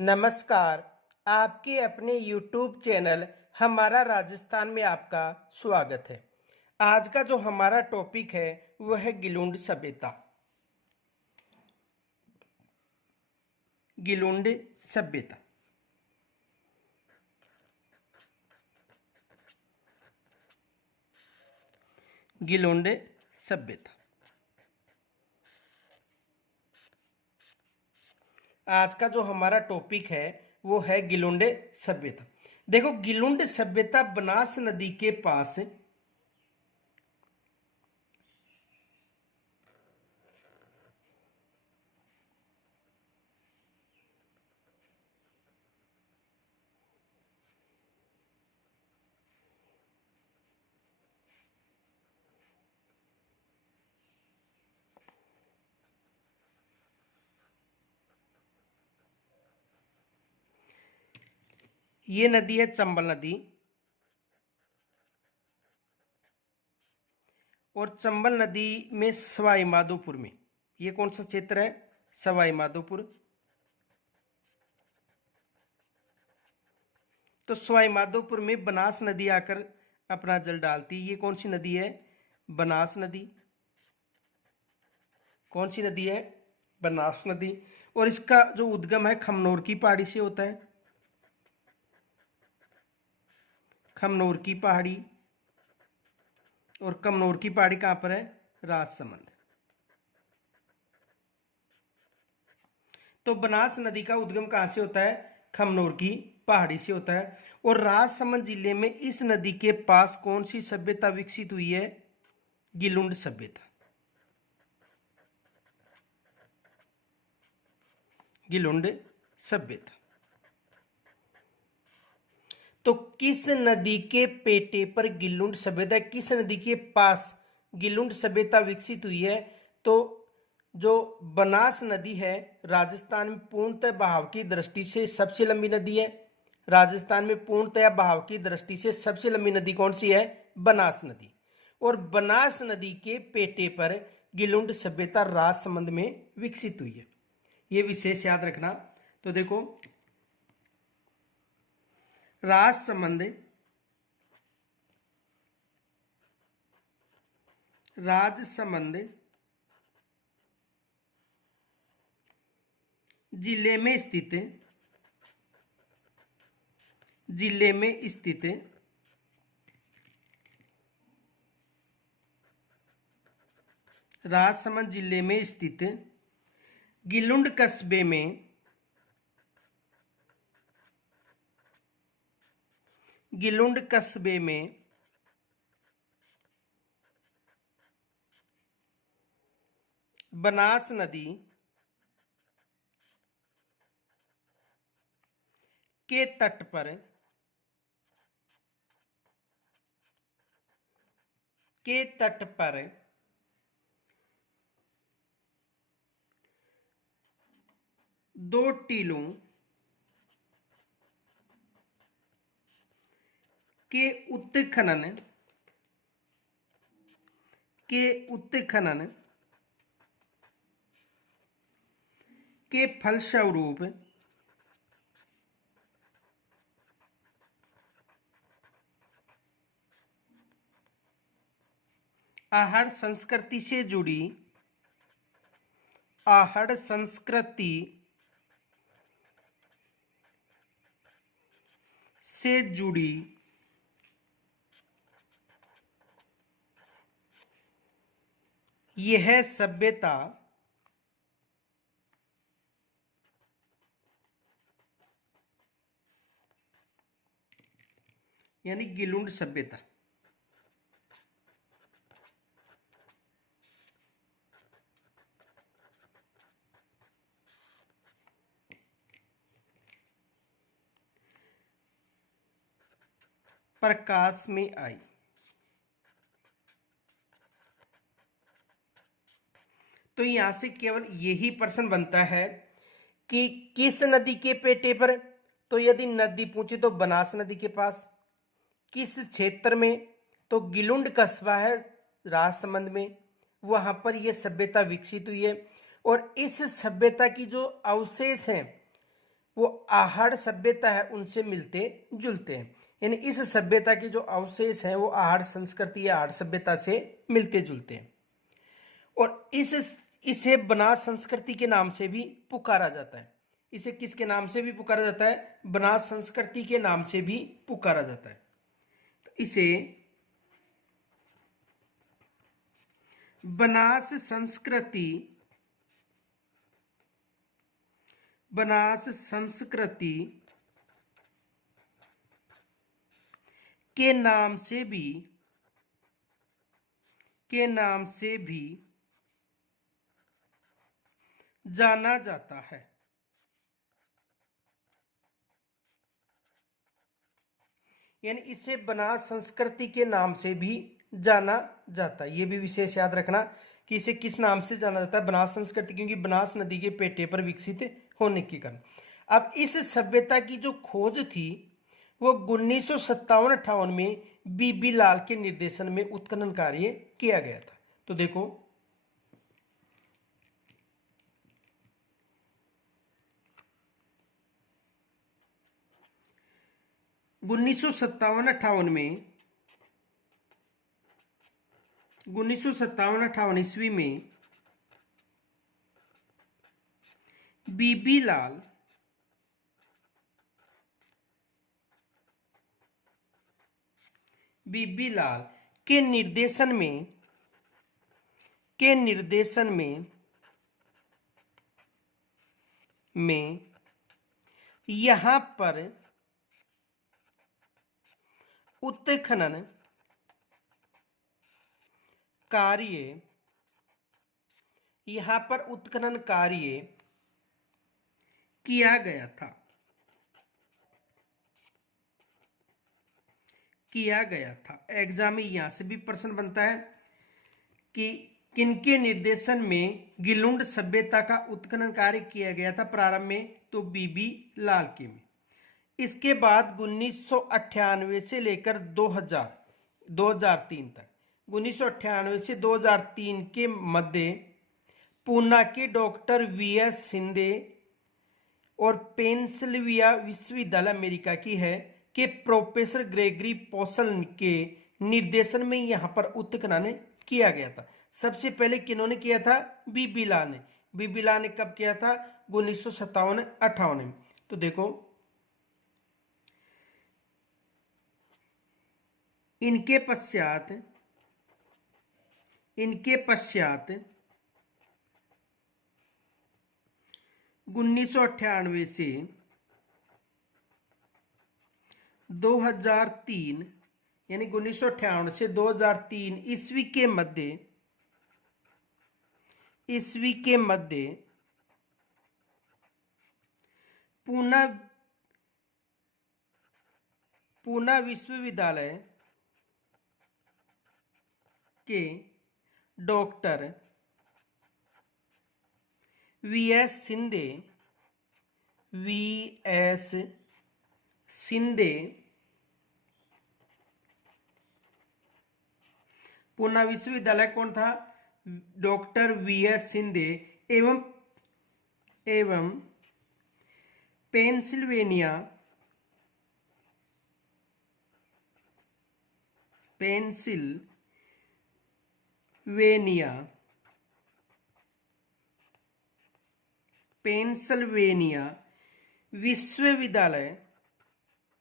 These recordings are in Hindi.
नमस्कार। आपके अपने YouTube चैनल हमारा राजस्थान में आपका स्वागत है। आज का जो हमारा टॉपिक है वह है गिलुंड सभ्यता। गिलुंड सभ्यता। गिलुंड सभ्यता। आज का जो हमारा टॉपिक है वो है गिलुंड सभ्यता। देखो, गिलुंड सभ्यता बनास नदी के पास ये नदी है चंबल नदी, और चंबल नदी में सवाई माधोपुर में, ये कौन सा क्षेत्र है? सवाई माधोपुर। तो सवाई माधोपुर में बनास नदी आकर अपना जल डालती है। ये कौन सी नदी है? बनास नदी। कौन सी नदी है? बनास नदी। और इसका जो उद्गम है खमनोर की पहाड़ी से होता है। खमनोर की पहाड़ी। और खमनोर की पहाड़ी कहां पर है? राजसमंद। तो बनास नदी का उद्गम कहां से होता है? खमनोर की पहाड़ी से होता है। और राजसमंद जिले में इस नदी के पास कौन सी सभ्यता विकसित हुई है? गिलुंड सभ्यता। गिलुंड सभ्यता। तो किस नदी के पेटे पर गिलुंड सभ्यता, किस नदी के पास गिलुंड सभ्यता विकसित हुई है? तो जो बनास नदी है राजस्थान में पूर्णतः बहाव की दृष्टि से सबसे लंबी नदी है। राजस्थान में पूर्णतः बहाव की दृष्टि से सबसे लंबी नदी कौन सी है? बनास नदी। और बनास नदी के पेटे पर गिलुंड सभ्यता राजसमंद में विकसित हुई है। ये विशेष याद रखना। तो देखो, राजसमंद जिले में स्थित राजसमंद जिले में स्थित गिलुंड कस्बे में बनास नदी के तट पर दो टीलों के उत्खनन के फलस्वरूप आहड़ संस्कृति से जुड़ी यह सभ्यता यानी गिलुंड सभ्यता प्रकाश में आई। तो यहां से केवल यही प्रश्न बनता है कि किस नदी के पेटे पर। तो यदि नदी पूछे तो बनास नदी के पास। किस क्षेत्र में? तो गिलुंड कस्बा है राजसमंद में, वहां पर यह सभ्यता विकसित हुई है। और इस सभ्यता की जो अवशेष हैं वो आहड़ सभ्यता है उनसे मिलते जुलते हैं। यानी इस सभ्यता के जो अवशेष हैं वो आहड़ संस्कृति या आहड़ सभ्यता से मिलते जुलते हैं। और इसे बनास संस्कृति के नाम से भी पुकारा जाता है। इसे किसके नाम से भी पुकारा जाता है? बनास संस्कृति के नाम से भी पुकारा जाता है। तो इसे बनास संस्कृति के नाम से भी जाना जाता है। यानी इसे बनास संस्कृति के नाम से भी जाना जाता है। ये भी विशेष याद रखना कि इसे किस नाम से जाना जाता है? बनास संस्कृति, क्योंकि बनास नदी के पेटे पर विकसित होने के कारण। अब इस सभ्यता की जो खोज थी वो 1957-58 में बीबी लाल के निर्देशन में उत्खनन कार्य किया गया था। तो देखो 1957-58 ईस्वी में बीबी लाल के निर्देशन में यहां पर उत्खनन कार्य किया गया था। एग्जाम में यहां से भी प्रश्न बनता है कि किनके निर्देशन में गिलुंड सभ्यता का उत्खनन कार्य किया गया था प्रारंभ में? तो बीबी लाल के में। इसके बाद 1998 से लेकर 2003 तक, 1998 से 2003 के मध्य पूना के डॉक्टर वीएस सिंधे और पेंसिल्वेनिया विश्वविद्यालय अमेरिका की है कि प्रोफेसर ग्रेगरी पोसल के निर्देशन में यहां पर उत्खनन किया गया था। सबसे पहले किन्होंने किया था? बीबी लाल ने। बीबी लाल ने कब किया था? 1957-58 में। तो देखो इनके पश्चात 1998 से 2003, यानी 1998 से 2003 ईस्वी के मध्य पूना विश्वविद्यालय के डॉक्टर वीएस सिंधे पूना विश्वविद्यालय कौन था? डॉक्टर वीएस सिंधे एवं पेंसिल्वेनिया विश्वविद्यालय,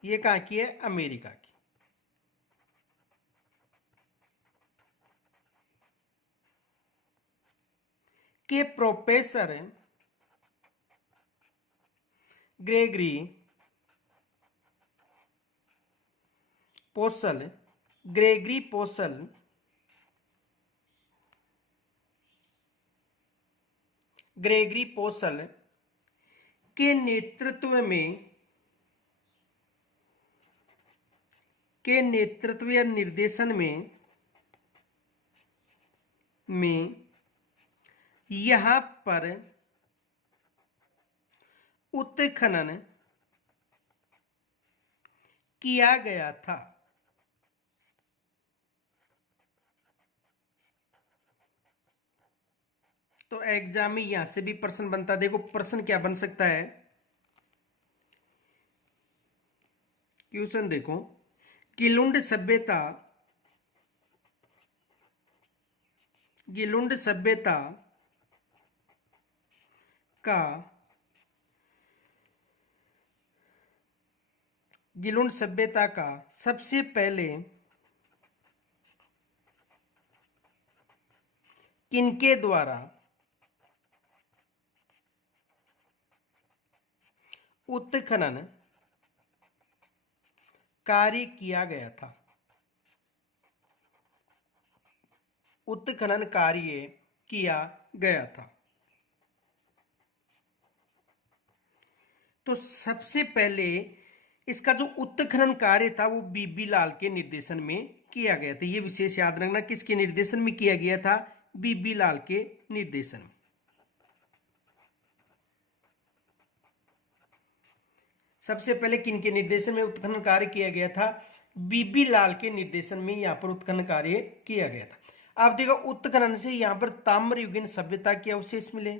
ये कहाँ की है? अमेरिका की। के प्रोफेसर ग्रेगरी पोसल के नेतृत्व या निर्देशन में यहां पर उत्खनन किया गया था। तो एग्जाम में यहां से भी प्रश्न बनता। देखो प्रश्न क्या बन सकता है क्वेश्चन देखो, गिलुंड सभ्यता, गिलुंड सभ्यता का, गिलुंड सभ्यता का सबसे पहले किनके द्वारा उत्खनन कार्य किया गया था? उत्खनन कार्य किया गया था। तो सबसे पहले इसका जो उत्खनन कार्य था वो बीबी लाल के निर्देशन में किया गया था। ये विशेष याद रखना, किसके निर्देशन में किया गया था? बीबी लाल के निर्देशन में। सबसे पहले किनके निर्देशन में उत्खनन कार्य किया गया था? बीबी लाल के निर्देशन में यहां पर उत्खनन कार्य किया गया था। आप देखो, उत्खनन से यहां पर ताम्रयुगीन सभ्यता के अवशेष मिले,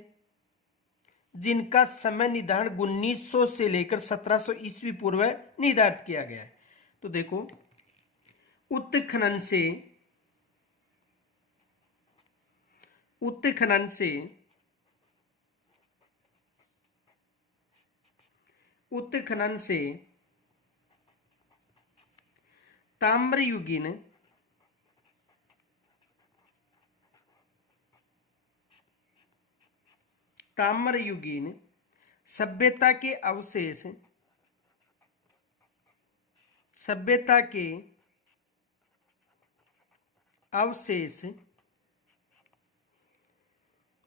जिनका समय निर्धारण 1900 से लेकर 1700 ईस्वी पूर्व निर्धारित किया गया है। तो देखो, उत्खनन से, उत्खनन से, उत्खनन से ताम्रयुगीन, ताम्रयुगीन सभ्यता के अवशेष, सभ्यता के अवशेष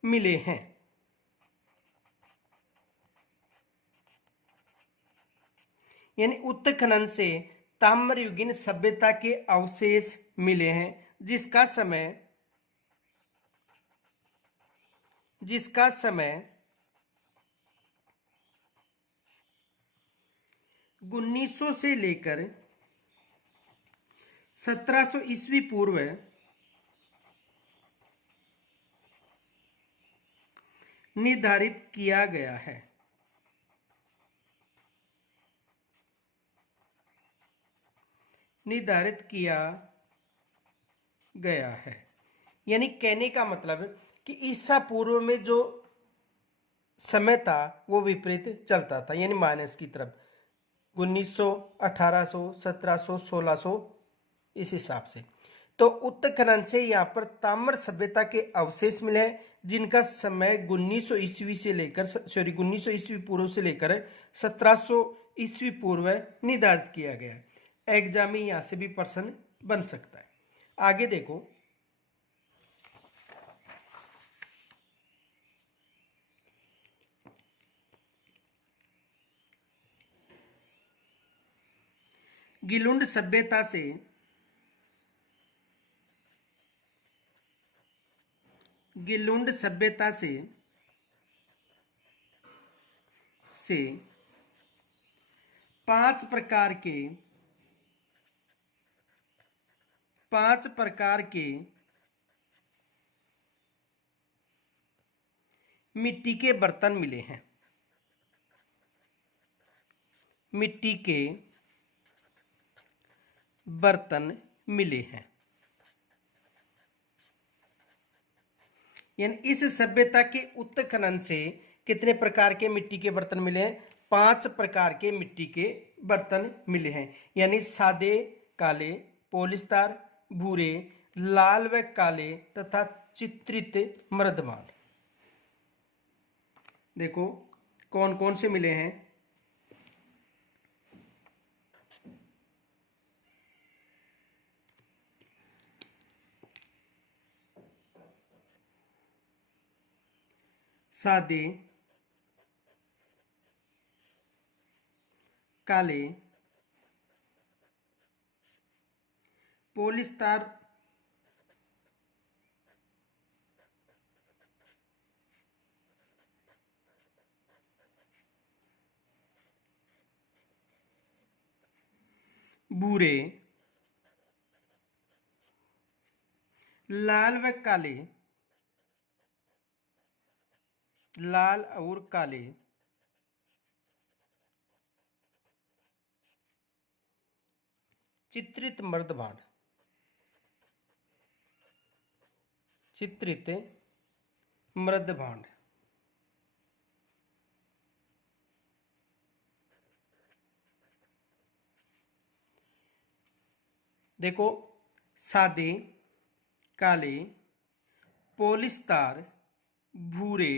मिले हैं। यानी उत्खनन से ताम्रयुगीन सभ्यता के अवशेष मिले हैं, जिसका समय, जिसका समय 1900 से लेकर 1700 ईस्वी पूर्व निर्धारित किया गया है। निर्धारित किया गया है। यानी कहने का मतलब कि ईसा पूर्व में जो समय था वो विपरीत चलता था, यानी माइनस की तरफ, 1900, 1800, 1700, 1600, इस हिसाब से। तो उत्खनन से यहाँ पर ताम्र सभ्यता के अवशेष मिले हैं, जिनका समय 1900 ईस्वी से लेकर, 1900 ईस्वी पूर्व से लेकर 1700 ईस्वी पूर्व निर्धारित किया गया है। एग्जाम में यहाँ से भी प्रश्न बन सकता है। आगे देखो, गिलुंड सभ्यता से, गिलुंड सभ्यता से 5 प्रकार के, 5 प्रकार के मिट्टी के बर्तन मिले हैं। मिट्टी के बर्तन मिले हैं। यानी इस सभ्यता के उत्खनन से कितने प्रकार के मिट्टी के बर्तन मिले हैं? 5 प्रकार के मिट्टी के बर्तन मिले हैं। यानी सादे, काले, पोलिस्टार, भूरे, लाल व काले तथा चित्रित मर्दमान। देखो कौन कौन से मिले हैं। सादे, काले, पोलिस्टार, भूरे, लाल व काले, लाल और काले चित्रित मृदभांड, चित्रित मृदभांड। देखो, सादे, काले, पॉलिस्टार, भूरे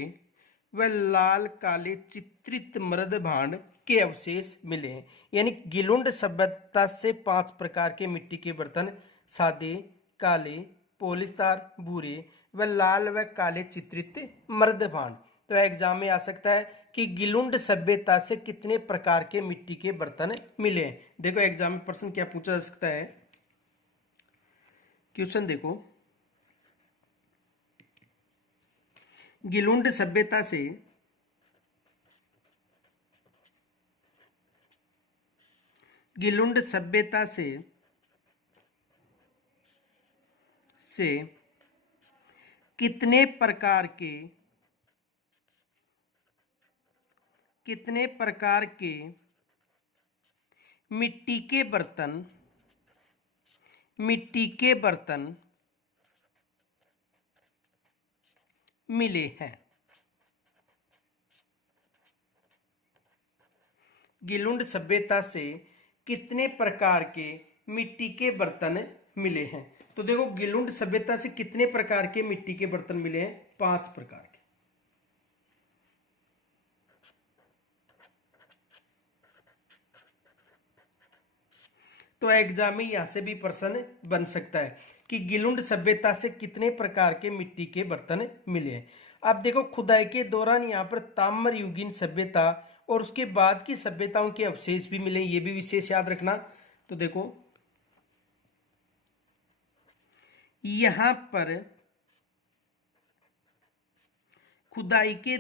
व लाल काले चित्रित मृदभांड के अवशेष मिले हैं। यानी गिलुंड सभ्यता से 5 प्रकार के मिट्टी के बर्तन, सादे, काले, पॉलिस्टार, भूरे व लाल व काले चित्रित मृदभांड। तो एग्जाम में आ सकता है कि गिलुंड सभ्यता से कितने प्रकार के मिट्टी के बर्तन मिले हैं। देखो एग्जाम में प्रश्न क्या पूछा जा सकता है। क्वेश्चन देखो, गिलुंड सभ्यता से कितने प्रकार के मिट्टी के बर्तन मिले हैं। गिलुंड सभ्यता से कितने प्रकार के मिट्टी के बर्तन मिले हैं। तो देखो, गिलुंड सभ्यता से कितने प्रकार के मिट्टी के बर्तन मिले हैं? 5 प्रकार के। तो एग्जाम में यहां से भी प्रश्न बन सकता है कि गिलुंड सभ्यता से कितने प्रकार के मिट्टी के बर्तन मिले हैं। अब देखो, खुदाई के दौरान यहाँ पर ताम्रयुगीन सभ्यता और उसके बाद की सभ्यताओं के अवशेष भी मिले, ये भी विशेष याद रखना। तो देखो, यहां पर खुदाई के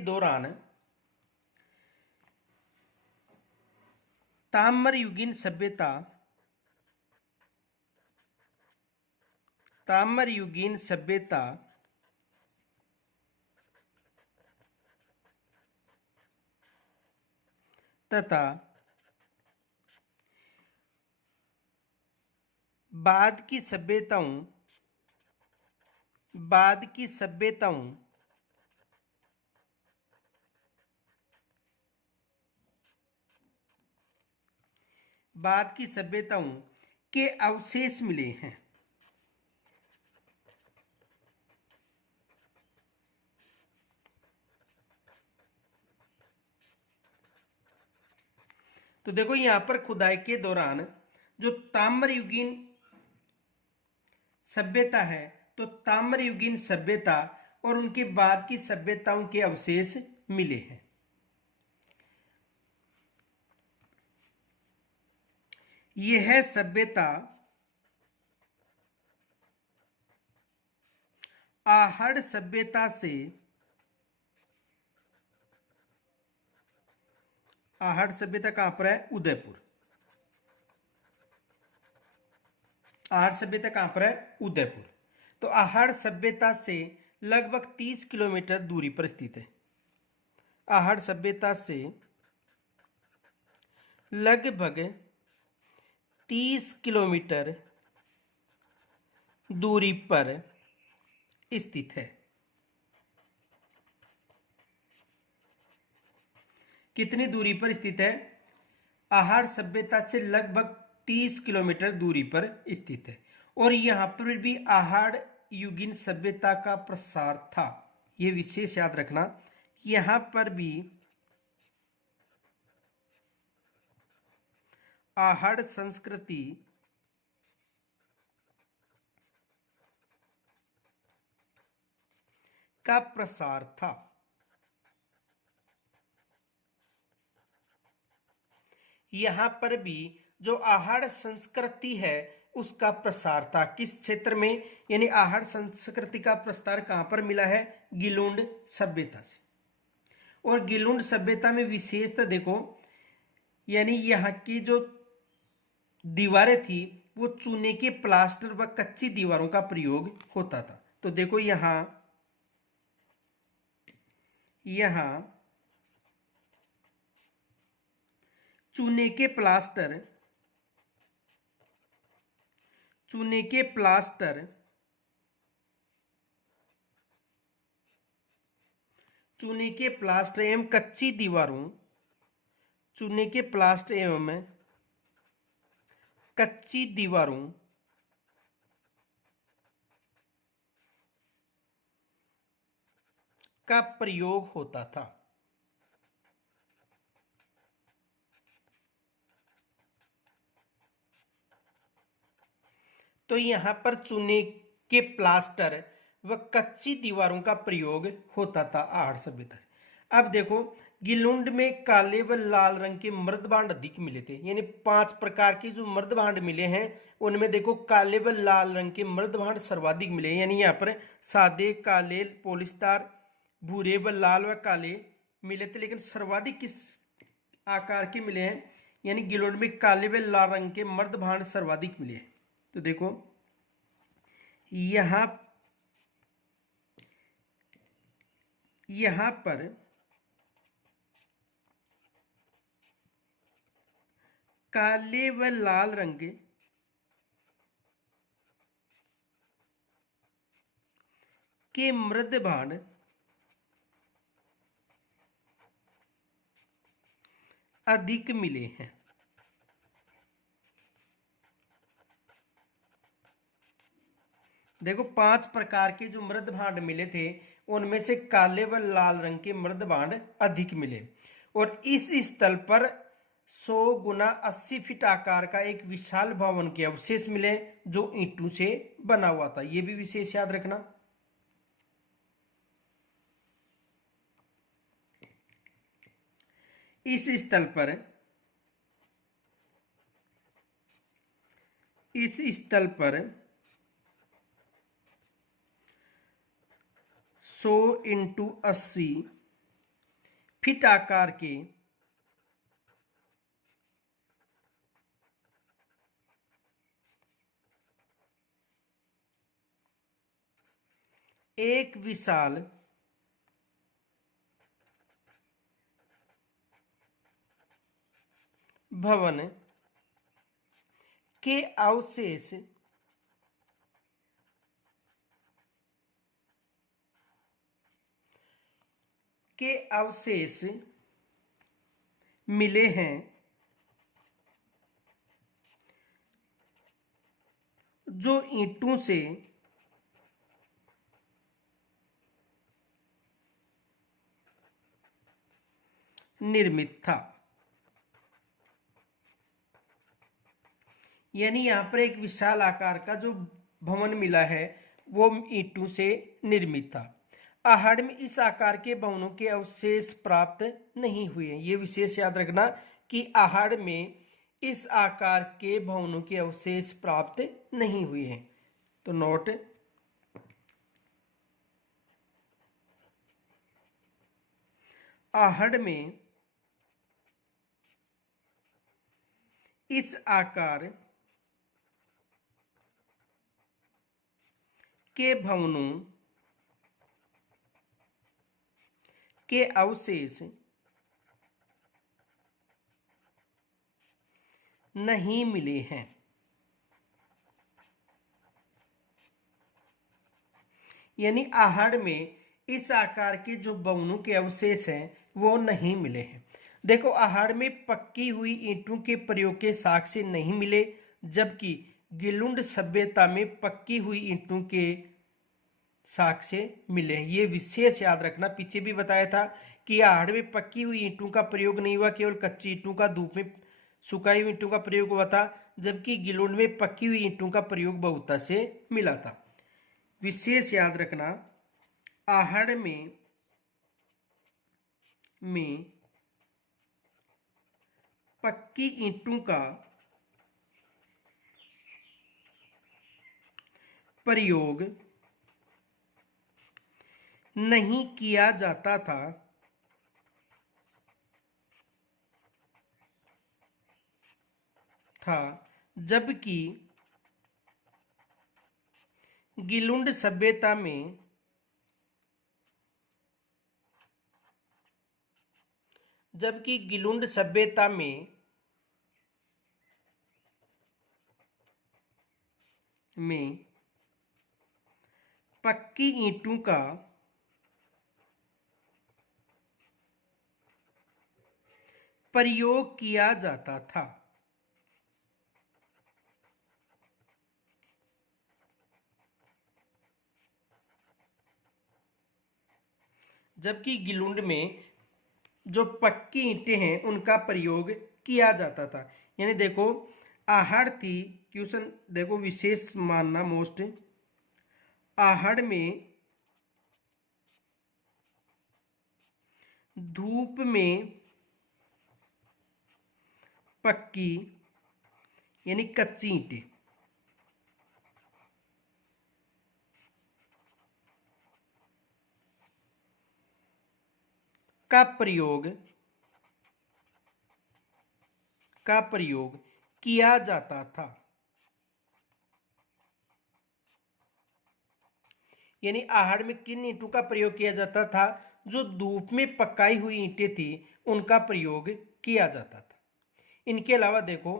दौरान ताम्रयुगीन सभ्यता तथा बाद की सभ्यताओं के अवशेष मिले हैं। तो देखो, यहां पर खुदाई के दौरान जो ताम्रयुगीन सभ्यता है, तो ताम्रयुगीन सभ्यता और उनके बाद की सभ्यताओं के अवशेष मिले हैं। यह सभ्यता आहड़ सभ्यता कहां पर है? उदयपुर। आहड़ सभ्यता कहां पर है? उदयपुर। तो आहड़ सभ्यता से लगभग 30 किलोमीटर दूरी पर स्थित है। आहड़ सभ्यता से लगभग 30 किलोमीटर दूरी पर स्थित है। कितनी दूरी पर स्थित है? आहड़ सभ्यता से लगभग 30 किलोमीटर दूरी पर स्थित है। और यहां पर भी आहड़ युगीन सभ्यता का प्रसार था, यह विशेष याद रखना। यहां पर भी आहड़ संस्कृति का प्रसार था। यहां पर भी जो आहड़ संस्कृति है उसका प्रसार था। किस क्षेत्र में? यानी आहड़ संस्कृति का प्रसार कहां पर मिला है? गिलुंड सभ्यता से। और गिलुंड सभ्यता में विशेषता देखो, यानी यहाँ की जो दीवारें थी वो चूने के प्लास्टर व कच्ची दीवारों का प्रयोग होता था। तो देखो, यहाँ यहाँ चूने के प्लास्टर एवं कच्ची दीवारों चूने के प्लास्टर एवं कच्ची दीवारों का प्रयोग होता था। तो यहां पर चूने के प्लास्टर व कच्ची दीवारों का प्रयोग होता था आहड़ सभ्यता से। अब देखो, गिलुंड में काले व लाल रंग के मृदभांड अधिक मिले थे, यानी 5 प्रकार के जो मृदभांड मिले हैं उनमें देखो काले व लाल रंग के मृदभांड सर्वाधिक मिले, यानी यहाँ पर सादे, काले, पोलिस्टार, भूरे व लाल व काले मिले थे, लेकिन सर्वाधिक किस आकार के मिले हैं, यानी गिलुंड में काले व लाल रंग के मृदभांड सर्वाधिक मिले हैं। तो देखो यहां पर काले व लाल रंग के मृदभांड अधिक मिले हैं। देखो 5 प्रकार के जो मृदभांड मिले थे उनमें से काले व लाल रंग के मृदभांड अधिक मिले, और इस स्थल पर 100 गुना 80 फीट आकार का एक विशाल भवन के अवशेष मिले जो ईंटों से बना हुआ था। यह भी विशेष याद रखना। इस स्थल पर 100 × 80 फीट आकार के एक विशाल भवन के अवशेष मिले हैं जो ईंटों से निर्मित था। यानी यहां पर एक विशाल आकार का जो भवन मिला है वो ईंटों से निर्मित था। आहड़ में इस आकार के भवनों के अवशेष प्राप्त नहीं हुए। ये विशेष याद रखना कि आहड़ में इस आकार के भवनों के अवशेष प्राप्त नहीं हुए हैं। तो नोट, आहड़ में इस आकार के भवनों के अवशेष नहीं मिले हैं। यानी आहड़ में इस आकार के जो भवनों के अवशेष हैं वो नहीं मिले हैं। देखो, आहड़ में पक्की हुई ईंटों के प्रयोग के साक्ष्य नहीं मिले, जबकि गिलुंड सभ्यता में पक्की हुई ईंटों के साक्ष्य मिले हैं। ये विशेष याद रखना। पीछे भी बताया था कि आहड़ में पक्की हुई ईंटों का प्रयोग नहीं हुआ, केवल कच्ची ईंटों का, धूप में सुखाई हुई ईंटों का प्रयोग हुआ था, जबकि गिलुंड में पक्की हुई ईंटों का प्रयोग बहुता से मिला था। विशेष याद रखना, आहड़ में पक्की ईंटों का प्रयोग नहीं किया जाता था, जबकि गिलुंड सभ्यता में जबकि गिलुंड सभ्यता में पक्की ईंटों का प्रयोग किया जाता था। जबकि गिलुंड में जो पक्की ईंटें हैं उनका प्रयोग किया जाता था। यानी देखो आहड़ थी, क्वेश्चन देखो विशेष मानना मोस्ट, आहड़ में धूप में पक्की यानी कच्ची ईंटें का प्रयोग किया जाता था। यानी आहड़ में किन ईंटों का प्रयोग किया जाता था? जो धूप में पकाई हुई ईंटें थी उनका प्रयोग किया जाता था। इनके अलावा देखो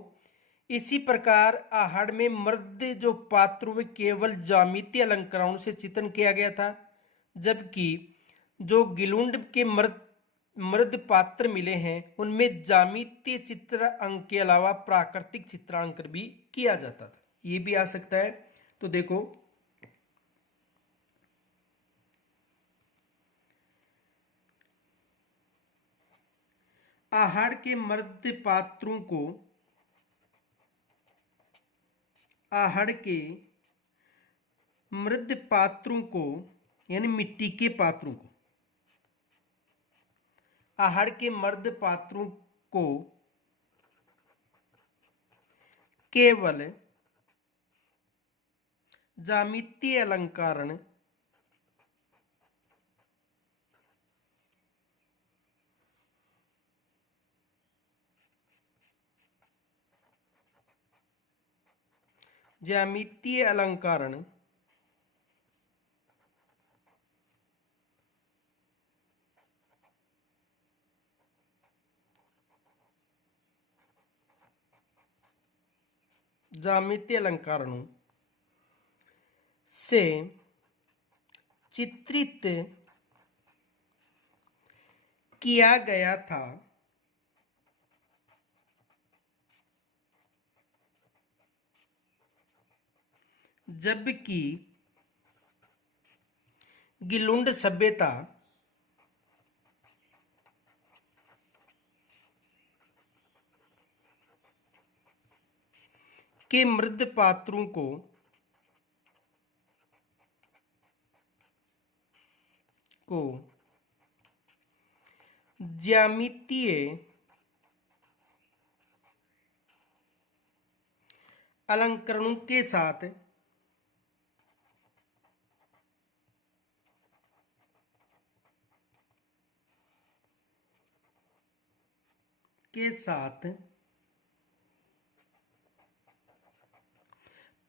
इसी प्रकार आहड़ में मर्द जो पात्रों में केवल ज्यामितीय अलंकरणों से चित्रण किया गया था, जबकि जो गिलुंड के मृद पात्र मिले हैं उनमें ज्यामितीय चित्रांकन के अलावा प्राकृतिक चित्रांकन भी किया जाता था। ये भी आ सकता है। तो देखो आहड़ के मृद पात्रों को यानी मिट्टी के पात्रों को, आहड़ के मर्द पात्रों को केवल ज्यामितीय अलंकरण अलंकारों से चित्रित किया गया था, जबकि गिलुंड सभ्यता के मृद पात्रों को ज्यामितीय अलंकरणों के साथ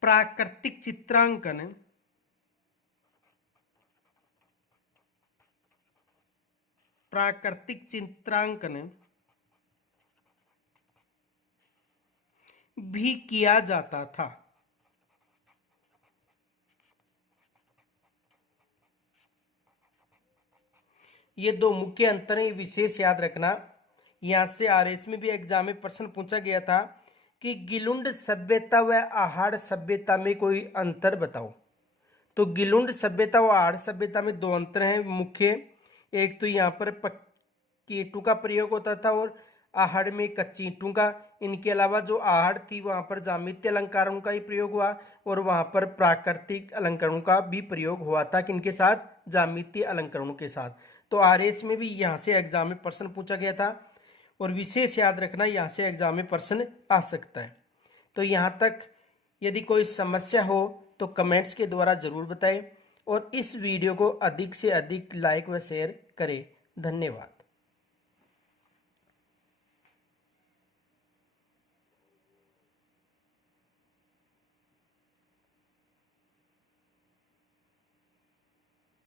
प्राकृतिक चित्रांकन भी किया जाता था। ये दो मुख्य अंतर है, विशेष याद रखना। यहां से आरएस में भी एग्जाम में प्रश्न पूछा गया था कि गिलुंड सभ्यता व आहड़ सभ्यता में कोई अंतर बताओ। तो गिलुंड सभ्यता व आहड़ सभ्यता में दो अंतर हैं मुख्य। एक तो यहाँ पर पक्की ईंटों का प्रयोग होता था और आहड़ में कच्ची ईंटों का। इनके अलावा जो आहड़ थी वहां पर ज्यामितीय अलंकारों का ही प्रयोग हुआ और वहां पर प्राकृतिक अलंकरणों का भी प्रयोग हुआ था। किनके साथ? ज्यामितीय अलंकरणों के साथ। तो आरएस में भी यहाँ से एग्जाम में प्रश्न पूछा गया था और विशेष याद रखना यहाँ से एग्जाम में प्रश्न आ सकता है। तो यहाँ तक यदि कोई समस्या हो तो कमेंट्स के द्वारा जरूर बताएं और इस वीडियो को अधिक से अधिक लाइक व शेयर करें। धन्यवाद।